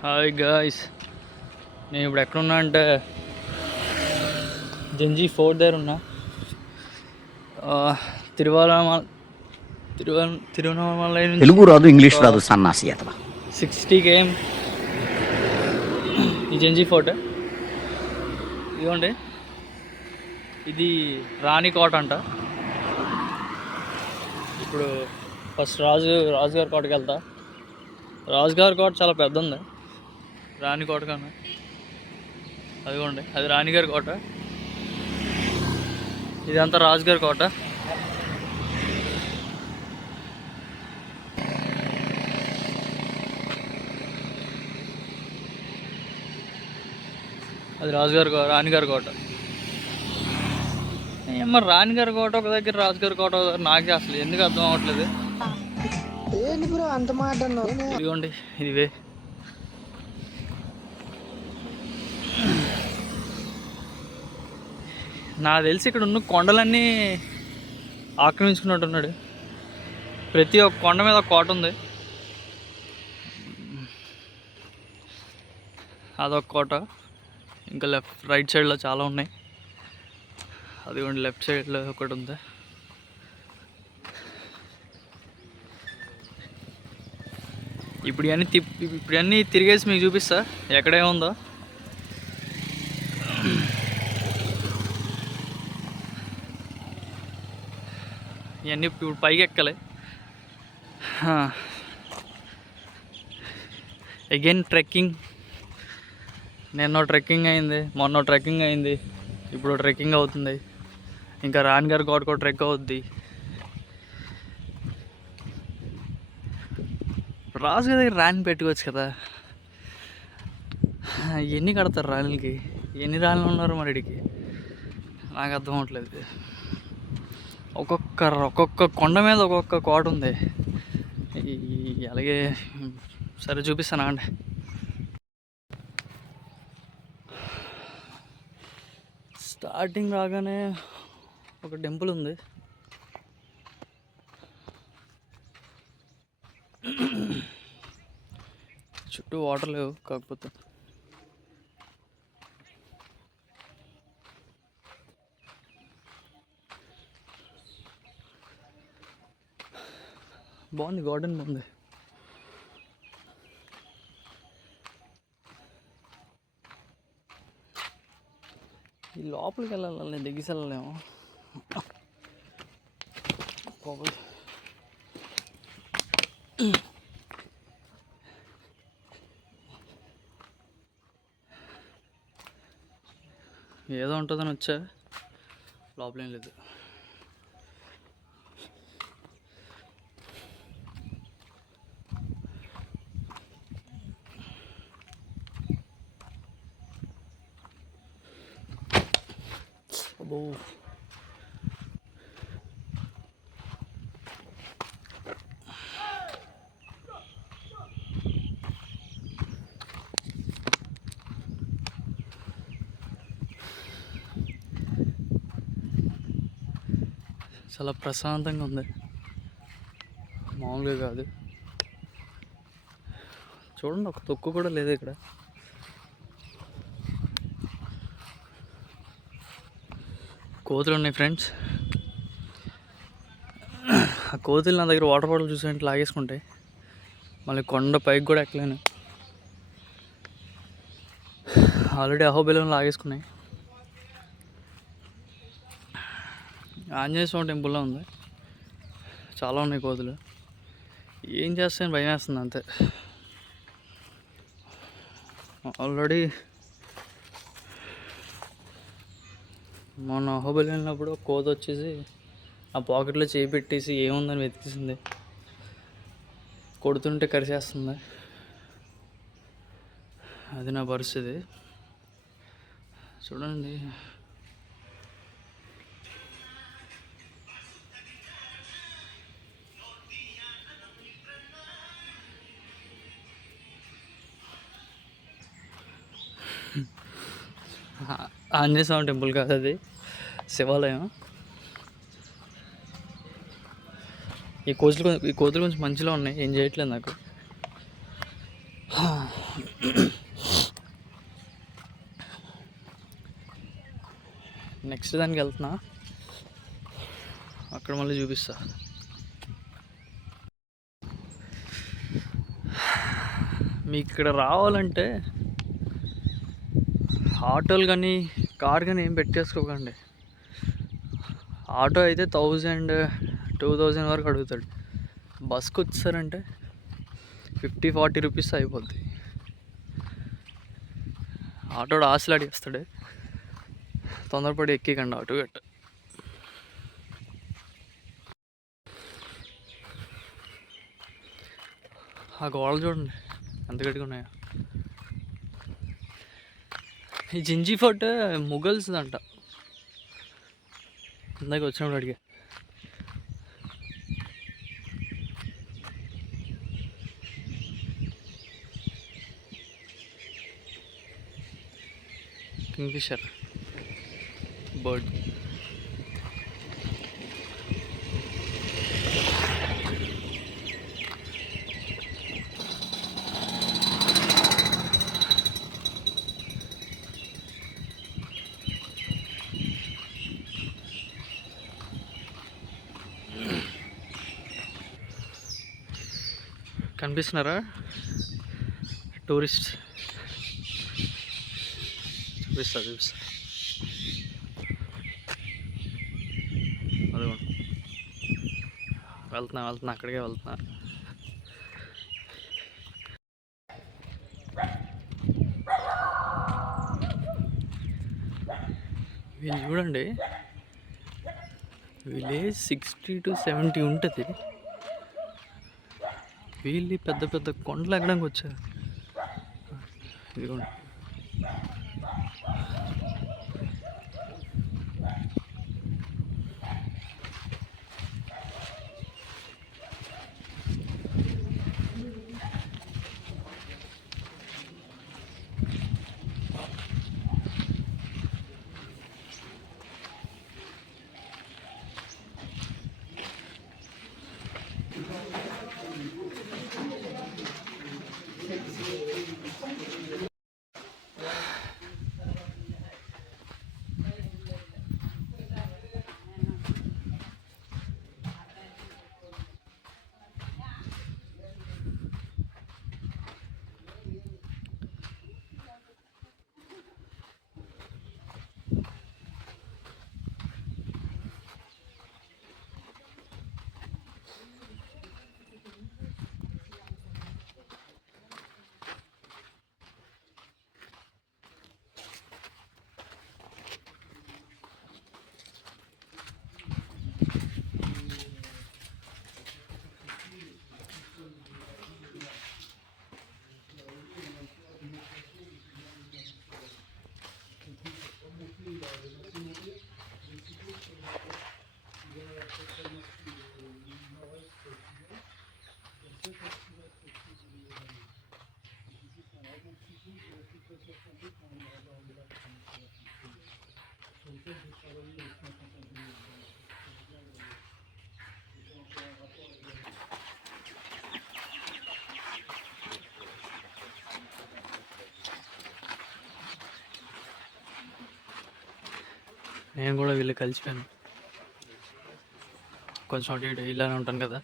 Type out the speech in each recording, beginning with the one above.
Hi guys, నేను ఇప్పుడు ఎక్కడున్నా అంటే జంజీ ఫోర్ట్ దగ్గర ఉన్నా. తిరువణమల తిరువణమలై నుంచి తెలుగు రాదు, ఇంగ్లీష్ రాదు, సన్నాసి అతను. 60 km ఈ జంజీ ఫోర్ట్. ఇదిగోండి, ఇది రాణికోట అంట. ఇప్పుడు ఫస్ట్ రాజుగారి కోటకి వెళ్తా. రాజుగారి కోట చాలా పెద్ద ఉంది రాణికోట కన్నా. అదిగోండి, అది రాణిగారి కోట, ఇదంతా రాజుగారి కోట. అది రాణిగారి కోట. మరి రాణిగారి కోట ఒక దగ్గర, రాజుగారి కోట ఒక దగ్గర. నాకే అసలు ఎందుకు అర్థం అవ్వట్లేదు. ఇదిగోండి, ఇదివే. నాకు తెలిసి ఇక్కడ ఉన్న కొండలన్నీ ఆక్రమించుకున్నట్టున్నాడు. ప్రతి ఒక్క కొండ మీద ఒక కోట ఉంది. అదొక కోట. ఇంకా రైట్ సైడ్లో చాలా ఉన్నాయి. అదిగోండి, లెఫ్ట్ సైడ్లో ఒకటి ఉంది. ఇప్పుడు అన్నీ తిరిగేసి మీకు చూపిస్తా ఎక్కడేముందో. ఇవన్నీ ఇప్పుడు పైకి ఎక్కాలి. Again trekking. నిన్న ట్రెక్కింగ్ అయింది, మొన్న ట్రెక్కింగ్ అయింది, ఇప్పుడు ట్రెక్కింగ్ అవుతుంది. ఇంకా రాణిగారి కోట కూడా ట్రెక్ అవుద్ది. రాజుగారి దగ్గర రాణి పెట్టుకోవచ్చు కదా. ఎన్ని కడతారు రాణులకి? ఎన్ని రాణులు ఉన్నారు మరి ఇడికి? నాకు అర్థం అవ్వట్లేదు. ఒక్కొక్క కొండ మీద ఒక్కొక్క కోట ఉంది. అలాగే సరే చూపిస్తాను అండి. స్టార్టింగ్ రాగానే ఒక టెంపుల్ ఉంది. చుట్టూ వాటర్ లేవు, కాకపోతే బాగుంది, గార్డెన్ బాగుంది. ఈ లోపలికి వెళ్ళాలి, దిగిసి వెళ్ళలేము. ఏదో ఉంటుందని వచ్చా, లోపలేం లేదు. అబ్బో, చాలా ప్రశాంతంగా ఉంది, మామూలుగా కాదు. చూడండి, ఒక తొక్కు కూడా లేదు ఇక్కడ. కోతులు ఉన్నాయి ఫ్రెండ్స్. ఆ కోతులు నా దగ్గర వాటర్ బాటిల్ చూసినట్టు లాగేసుకుంటాయి. మళ్ళీ కొండ పైకి కూడా ఎక్కలేను. ఆల్రెడీ అహోబిలం లాగేసుకున్నాయి. ఆంజనేయ స్వామి టెంపుల్లో ఉంది. చాలా ఉన్నాయి కోతులు. ఏం చేస్తాను, భయం వేస్తుంది అంతే. ఆల్రెడీ మొన్న అహోబిలం వెళ్ళినప్పుడు కోత వచ్చేసి ఆ పాకెట్లో చేయి పెట్టేసి ఏముందని వెతికేసింది. కొడుతుంటే కరిచేస్తుంది. అది నా పరిస్థితి. చూడండి, ఆంజనేయ స్వామి టెంపుల్ కాదు, అది శివాలయం. ఈ కోతులు కొంచెం మంచిలో ఉన్నాయి, ఏం చేయట్లేదు నాకు. నెక్స్ట్ దానికి వెళ్తున్నా, అక్కడ మళ్ళీ చూపిస్తా. మీకు ఇక్కడ రావాలంటే ఆటోలు కానీ కార్ కానీ ఏం పెట్టేసుకోకండి. ఆటో అయితే 1000-2000 వరకు అడుగుతాడు. బస్కి వచ్చారంటే 50-40 రూపీస్ అయిపోద్ది. ఆటోడు ఆశలు అడిగేస్తాడు. తొందరపడి ఎక్కికండి ఆటో గట్ట. ఆ గోడలు చూడండి ఎంత గట్టిగా ఉన్నాయో. ఈ జింజీ ఫోర్ట్ ముఘల్స్ అంట. ఇందాక వచ్చినప్పుడు అడిగా. Kingfisher bird. కనిపిస్తున్నారా టూరిస్ట్? చూపిస్తా అదిగోండి. వెళ్తున్నా అక్కడికే వెళ్తున్నా. వీళ్ళు చూడండి, విలేజ్ 60-70 ఉంటుంది. వీళ్ళు పెద్ద పెద్ద కొండలు ఎక్కడానికి వచ్చారు. ఇదిగోండి, నేను కూడా వీళ్ళు కలిసిపోయాను. కొంచెం అటు ఇటు ఇలానే ఉంటాను కదా.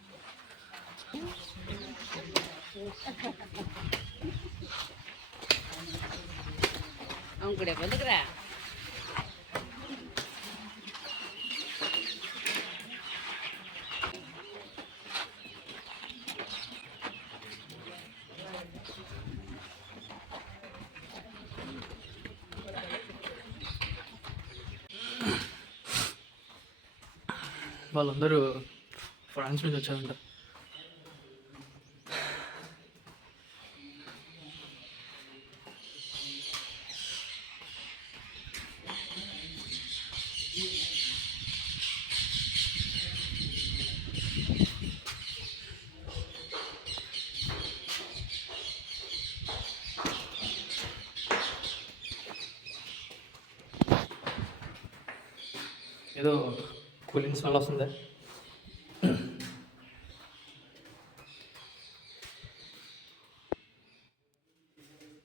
వాళ్ళందరూ ఫ్రాన్స్ నుంచి వచ్చారంట. ఏదో కూలింగ్ స్మెల్ వస్తుంది.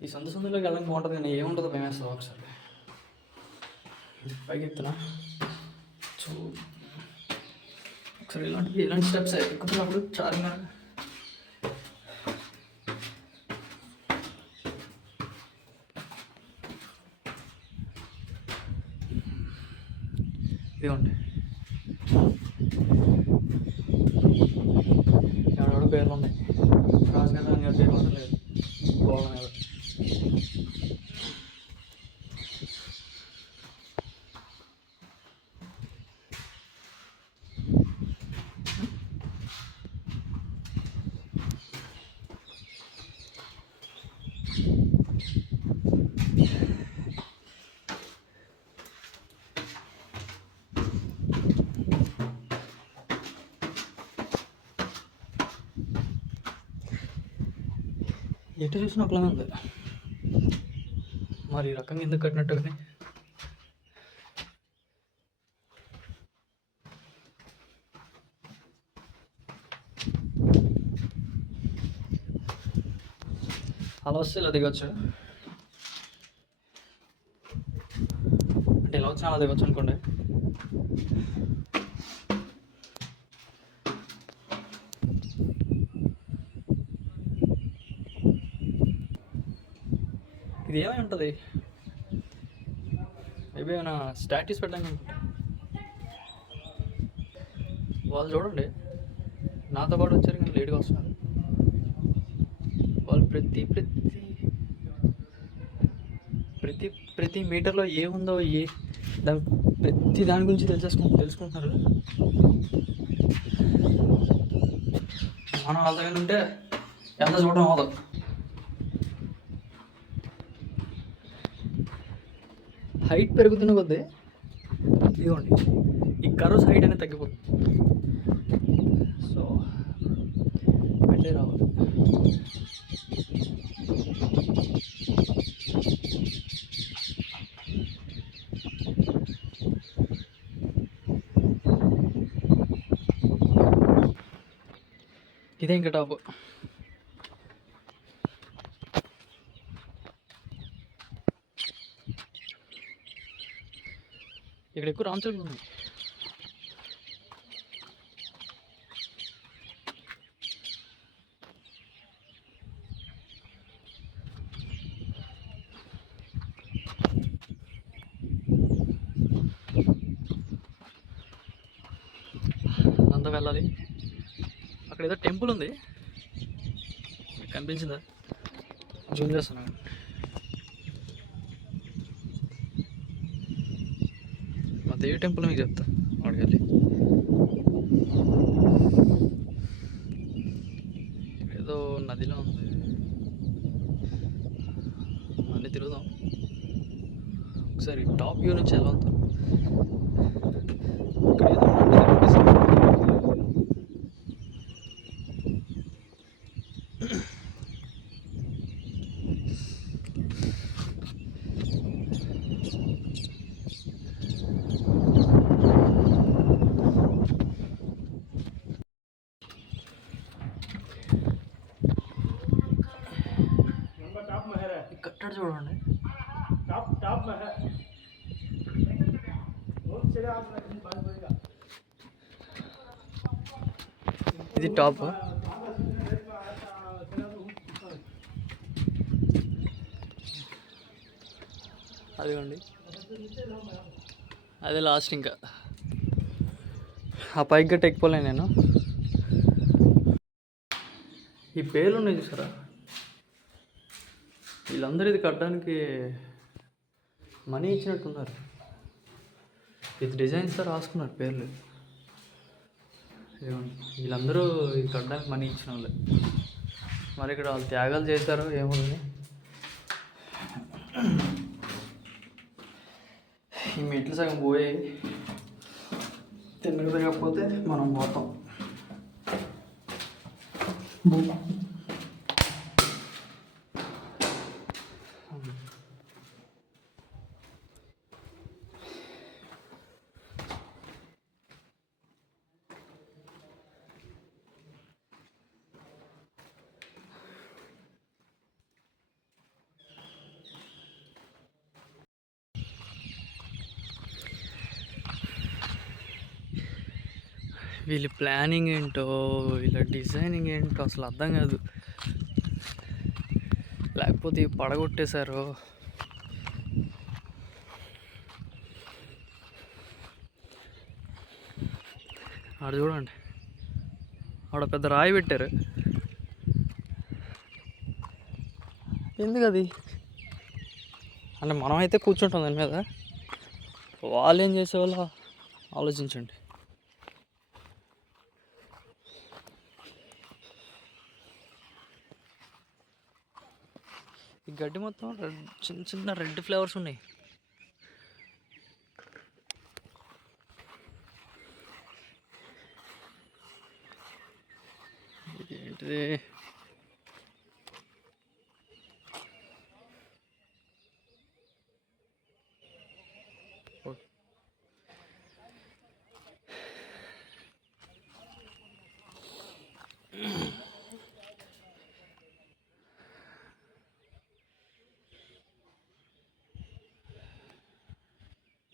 ఈ సందులోకి వెళ్ళడానికి బాగుంటుంది కానీ ఏముంటుందో భయం వేస్తుంది ఒకసారి. పైకి ఎక్కుతున్నా. సో ఒకసారి ఇలాంటి స్టెప్స్ ఎక్కుతున్నప్పుడు చార్మినార్ ఇదిగోండి. ఎవరెవడో పేర్లు ఉన్నాయి. రాజుగారు అని పేరు మాత్రం లేదు. పోవడం కదా. ఎటు చూసినా ఒకలా ఉంది. మరి ఈ రకంగా ఎందుకు కట్టినట్టు కానీ అలా వస్తే ఇలా దిగొచ్చు. అంటే ఇలా వచ్చినా అలా దిగొచ్చు అనుకోండి. ఇది ఏమై ఉంటుంది? మేబీ ఏమైనా స్టాట్యూస్ పెట్టడానికి అనుకుంటా. వాళ్ళు చూడండి నాతో పాటు వచ్చారు కానీ లేట్గా వస్తున్నారు. వాళ్ళు ప్రతి మీటర్లో ఏముందో ప్రతి దాని గురించి తెలుసుకుంటున్నారు. మనం వాళ్ళ దగ్గర ఉంటే ఎంత చూడడం అవ్వదు. హైట్ పెరుగుతున్న కొద్దీ ఇదిగోండి ఈ కర్వ్స్ హైట్ అనేది తగ్గిపోతుంది. సో వెళ్ళే రావాలి. ఇదే ఇంకా టాప్. ఇక్కడ ఎక్కువ రామచిలుకలు ఉన్నాయి. అంతా వెళ్ళాలి. అక్కడ ఏదో టెంపుల్ ఉంది, కనిపించిందా? జూమ్ చేస్తున్నాను. మా దేవి టెంపుల్ మీకు చెప్తా అక్కడికి వెళ్ళి. ఏదో నదిలో ఉంది, మళ్ళీ తిరుగుదాం ఒకసారి. టాప్ వ్యూ నుంచి ఎలా ఉందో ఇక్కడ ఏదో కట్టడు చూడండి. ఇది టాప్. అదిగోండి అదే లాస్ట్. ఇంకా ఆ పైకి గట్ట ఎక్కిపోలే నేను. ఈ పేర్లు ఉన్నాయి చూసారా, వీళ్ళందరూ ఇది కట్టడానికి మనీ ఇచ్చినట్టున్నారు. ఇది డిజైన్స్తో రాసుకున్నారు పేర్లు. వీళ్ళందరూ ఇది కట్టడానికి మనీ ఇచ్చిన వాళ్ళే. మరి ఇక్కడ వాళ్ళు త్యాగాలు చేశారో ఏమో కానీ ఈ మెట్లు సగం పోయి తిన్నగా తిరగకపోతే మనం పోతాం. వీళ్ళ ప్లానింగ్ ఏంటో, వీళ్ళ డిజైనింగ్ ఏంటో అసలు అర్థం కాదు. లేకపోతే ఇవి పడగొట్టేశారు. ఆడ చూడండి, ఆడ పెద్ద రాయి పెట్టారు. ఎందుకు అది అంటే మనమైతే కూర్చుంటాం దాని మీద, వాళ్ళు ఏం చేసేవాళ్ళో ఆలోచించండి. ఈ గడ్డి మొత్తం చిన్న చిన్న రెడ్ ఫ్లేవర్స్ ఉన్నాయి. ఏంటిది?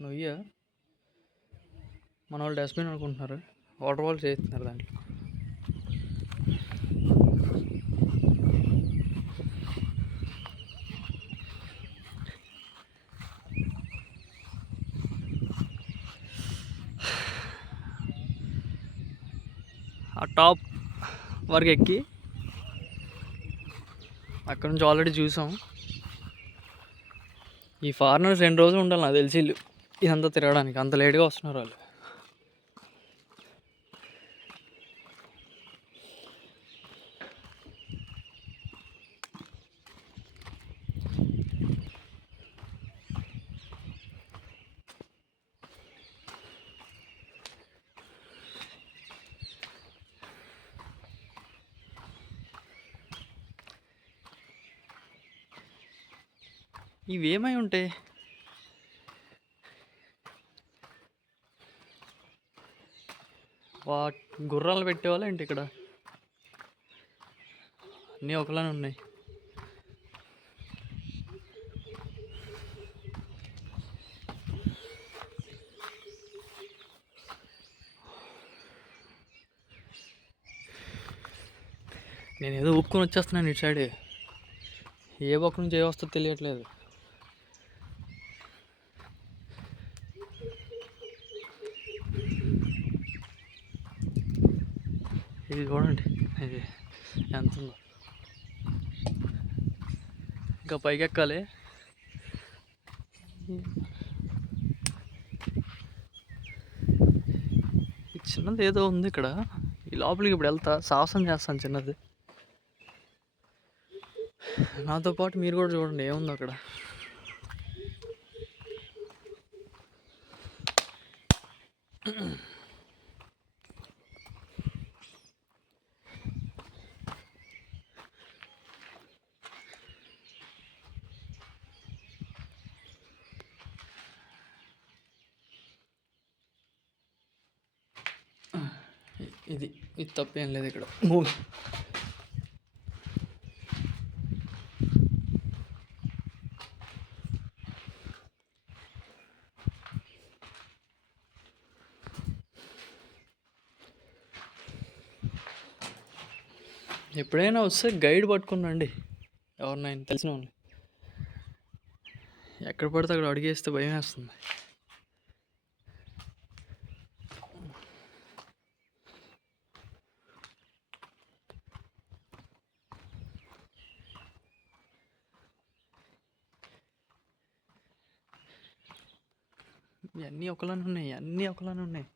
నొయ్య మన వాళ్ళు డస్ట్బిన్ అనుకుంటున్నారు, వాటర్ బాల్ చేస్తున్నారు దాంట్లో. ఆ టాప్ వరకు ఎక్కి అక్కడ నుంచి ఆల్రెడీ చూసాం. ఈ ఫారినర్స్ 2 రోజులు ఉండాలి నాకు తెలిసి ఇల్లు ఇదంతా తిరగడానికి, అంత లేట్గా వస్తున్నారు వాళ్ళు. ఇవేమై ఉంటాయి? గుర్రాలు పెట్టేవాళ్ళు ఏంటి ఇక్కడ? అన్నీ ఒకలానే ఉన్నాయి. నేను ఏదో ఊపుకొని వచ్చేస్తున్నాను ఇటు సైడ్, ఏ పక్క నుంచి ఏ వస్తుందో తెలియట్లేదు. ఇది చూడండి, ఇది ఎంత ఉందో. ఇంకా పైకి ఎక్కాలి. చిన్నది ఏదో ఉంది ఇక్కడ, ఈ లోపలికి ఇప్పుడు వెళ్తా, సాహసం చేస్తాను చిన్నది. నాతో పాటు మీరు కూడా చూడండి ఏముందో అక్కడ. ఇది తప్పేం లేదు ఇక్కడ. ఎప్పుడైనా వస్తే గైడ్ పట్టుకున్నాండి, ఎవరినైనా తెలిసిన వాళ్ళు. ఎక్కడ పడితే అక్కడ అడిగేస్తే భయం వేస్తుంది. అన్నీ ఒకలానే ఉన్నాయి.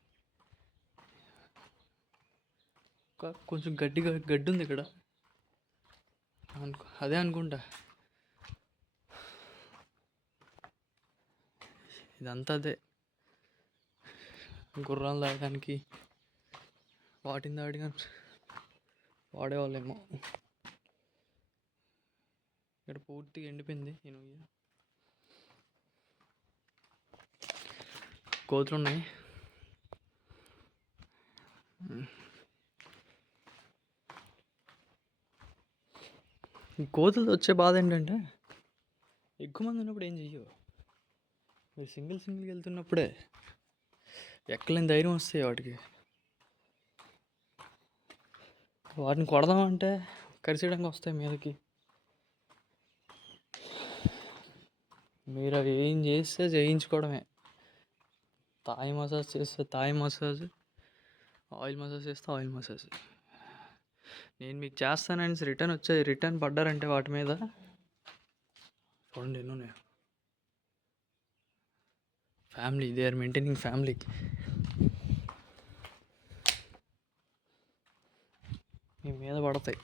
కొంచెం గడ్డి ఉంది ఇక్కడ, అదే అనుకుంటా. ఇదంతా అదే, గుర్రాలు తాగడానికి వాటిని దాడిగా వాడేవాళ్ళేమో. ఇక్కడ పూర్తిగా ఎండిపోయింది ఈ నువ్వు. కోతులు ఉన్నాయి. కోతులతో వచ్చే బాధ ఏంటంటే, ఎక్కువ మంది ఉన్నప్పుడు ఏం చెయ్యవు. మీరు సింగిల్గా వెళ్తున్నప్పుడే ఎక్కలేని ధైర్యం వస్తాయి వాటికి. వాటిని కొడదామంటే కరిసేయడానికి వస్తాయి మీదకి. మీరు అవి ఏం చేస్తే చేయించుకోవడమే. థాయ్ మసాజ్ చేస్తే థాయ్ మసాజ్, ఆయిల్ మసాజ్ చేస్తే ఆయిల్ మసాజ్. నేను మీకు చేస్తానని రిటర్న్ వచ్చాయి, రిటర్న్ పడ్డారంటే వాటి మీద చూడండి ఎన్ని ఉన్నాయి. Family, they are maintaining family. మీ మీద పడతాయి.